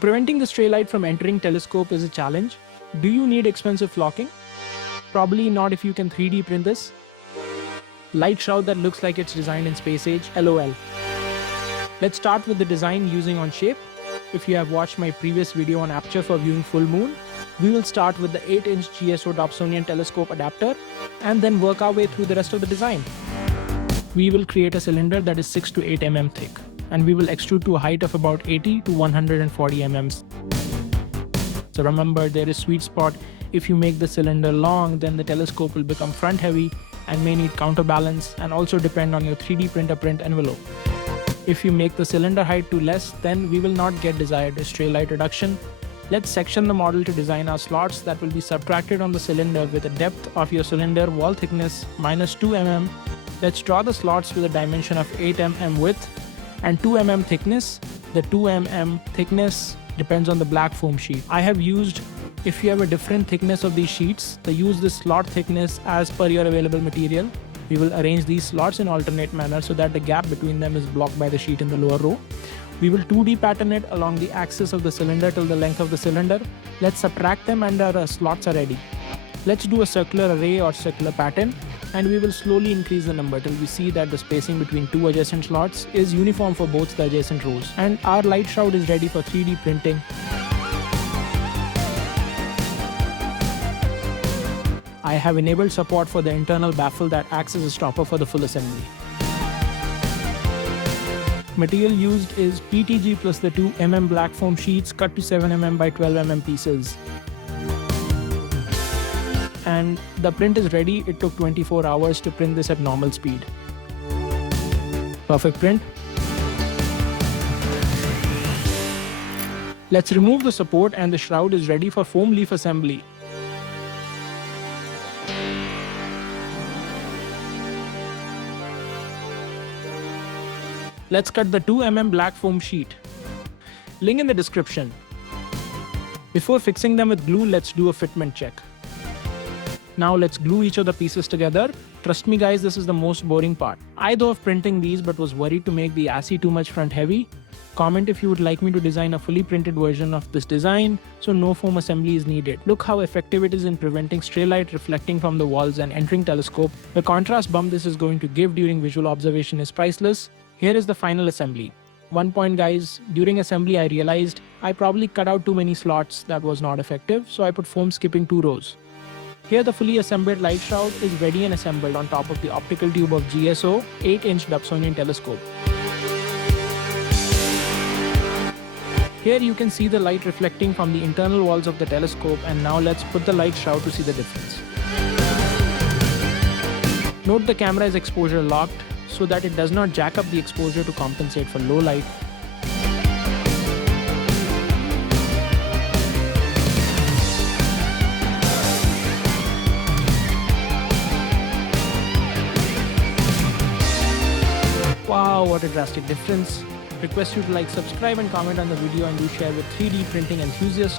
Preventing the stray light from entering telescope is a challenge. Do you need expensive flocking? Probably not if you can 3D print this. Light shroud that looks like it's designed in space age, LOL. Let's start with the design using on shape. If you have watched my previous video on aperture for viewing full moon, we will start with the 8-inch GSO Dobsonian telescope adapter and then work our way through the rest of the design. We will create a cylinder that is 6 to 8 mm thick, and we will extrude to a height of about 80 to 140 mm. So remember, there is sweet spot. If you make the cylinder long, then the telescope will become front heavy and may need counterbalance and also depend on your 3D printer print envelope. If you make the cylinder height too less, then we will not get desired stray light reduction. Let's section the model to design our slots that will be subtracted on the cylinder with the depth of your cylinder wall thickness minus 2 mm. Let's draw the slots with a dimension of 8 mm width and 2 mm thickness. The 2 mm thickness depends on the black foam sheet. I have used, if you have a different thickness of these sheets, then use the slot thickness as per your available material. We will arrange these slots in alternate manner so that the gap between them is blocked by the sheet in the lower row. We will 2D pattern it along the axis of the cylinder till the length of the cylinder. Let's subtract them and our slots are ready. Let's do a circular array or circular pattern, and we will slowly increase the number till we see that the spacing between two adjacent slots is uniform for both the adjacent rows. And our light shroud is ready for 3D printing. I have enabled support for the internal baffle that acts as a stopper for the full assembly. Material used is PTG plus the 2 mm black foam sheets cut to 7 mm by 12 mm pieces. And the print is ready. It took 24 hours to print this at normal speed. Perfect print. Let's remove the support and the shroud is ready for foam leaf assembly. Let's cut the 2 mm black foam sheet. Link in the description. Before fixing them with glue, let's do a fitment check. Now let's glue each of the pieces together. Trust me guys, this is the most boring part. I thought of printing these but was worried to make the assay too much front heavy. Comment if you would like me to design a fully printed version of this design so no foam assembly is needed. Look how effective it is in preventing stray light reflecting from the walls and entering telescope. The contrast bump this is going to give during visual observation is priceless. Here is the final assembly. One point guys, during assembly I realized I probably cut out too many slots that was not effective, so I put foam skipping 2 rows. Here the fully assembled light shroud is ready and assembled on top of the optical tube of GSO 8-inch Dobsonian telescope. Here you can see the light reflecting from the internal walls of the telescope, and now let's put the light shroud to see the difference. Note the camera is exposure locked so that it does not jack up the exposure to compensate for low light. Wow, what a drastic difference. Request you to like, subscribe and comment on the video, and do share with 3D printing enthusiasts.